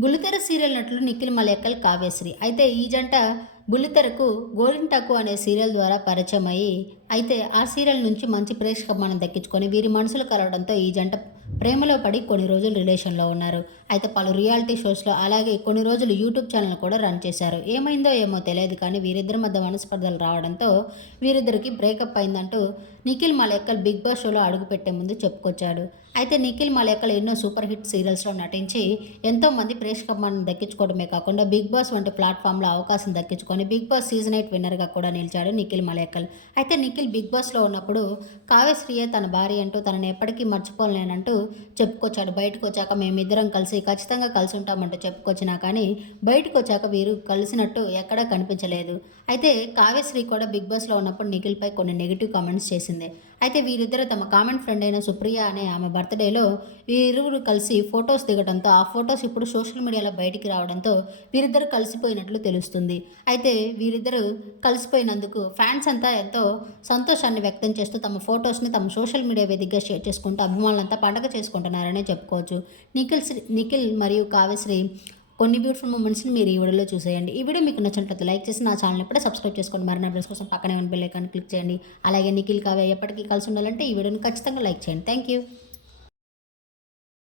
బుల్లితెర సీరియల్ నటులు నిఖిల్ మలేకల్ కావ్యశ్రీ. అయితే ఈ జంట బుల్లితెరకు గోరింటాకు అనే సీరియల్ ద్వారా పరిచయం అయ్యి అయితే ఆ సీరియల్ నుంచి మంచి ప్రేక్షకమానం దక్కించుకొని వీరి మనసులు కలవడంతో ఈ జంట ప్రేమలో పడి కొన్ని రోజులు రిలేషన్లో ఉన్నారు. అయితే పలు రియాలిటీ షోస్లో అలాగే కొన్ని రోజులు యూట్యూబ్ ఛానల్ కూడా రన్ చేశారు. ఏమైందో ఏమో తెలియదు కానీ వీరిద్దరి మధ్య మనస్పర్ధలు రావడంతో వీరిద్దరికి బ్రేకప్ అయిందంటూ నిఖిల్ మలేకల్ బిగ్ బాస్ షోలో అడుగుపెట్టే ముందు చెప్పుకొచ్చాడు. అయితే నిఖిల్ మలేకల్ ఎన్నో సూపర్ హిట్ సీరియల్స్లో నటించి ఎంతోమంది ప్రేక్షకమ్మను దక్కించుకోవడమే కాకుండా బిగ్ బాస్ వంటి ప్లాట్ఫామ్లో అవకాశం దక్కించుకొని బిగ్ బాస్ సీజన్ ఎయిట్ విన్నర్గా కూడా నిలిచాడు నిఖిల్ మలేకల్ అయితే నిఖిల్ బిగ్ బాస్లో ఉన్నప్పుడు కావ్యశ్రీయే తన భార్య అంటూ తనని ఎప్పటికీ మర్చిపోలేనంటూ చెప్పుకొచ్చాడు. బయటకు వచ్చాక మేమిద్దరం కలిసి ఖచ్చితంగా కలిసి ఉంటామంటూ చెప్పుకొచ్చినా కానీ బయటకు వచ్చాక వీరు కలిసినట్టు ఎక్కడా కనిపించలేదు. అయితే కావ్యశ్రీ కూడా బిగ్ బాస్లో ఉన్నప్పుడు నిఖిల్పై కొన్ని నెగిటివ్ కామెంట్స్ చేసింది. అయితే వీరిద్దరు తమ కామెంట్ ఫ్రెండ్ అయిన సుప్రియ అనే ఆమె బర్త్డేలో వీరిరువురు కలిసి ఫొటోస్ దిగడంతో ఆ ఫొటోస్ ఇప్పుడు సోషల్ మీడియాలో బయటికి రావడంతో వీరిద్దరు కలిసిపోయినట్లు తెలుస్తుంది. అయితే వీరిద్దరు కలిసిపోయినందుకు ఫ్యాన్స్ అంతా ఎంతో సంతోషాన్ని వ్యక్తం చేస్తూ తమ ఫొటోస్ని తమ సోషల్ మీడియా వేదికగా షేర్ చేసుకుంటూ అభిమానులంతా పండగ చేసుకుంటున్నారనే చెప్పుకోవచ్చు. నిఖిల్ శ్రీ నిఖిల్ మరియు కావ్యశ్రీ కొన్ని బ్యూటిఫుల్ మూమెంట్స్ని మీరు ఈ వీడియోలో చూసేయండి. ఈ వీడియో మీకు నచ్చినట్లయితే లైక్ చేసి నా ఛానల్ ఇప్పుడే సబ్స్క్రైబ్ చేసుకోండి. మరి నా కోసం పక్కనే ఉన్న బెల్ ఐకాన్ క్లిక్ చేయండి. అలాగే నిఖిల్ కావ్య ఎప్పటికీ కలిసి ఉండాలంటే ఈ వీడియోని ఖచ్చితంగా లైక్ చేయండి. Thank you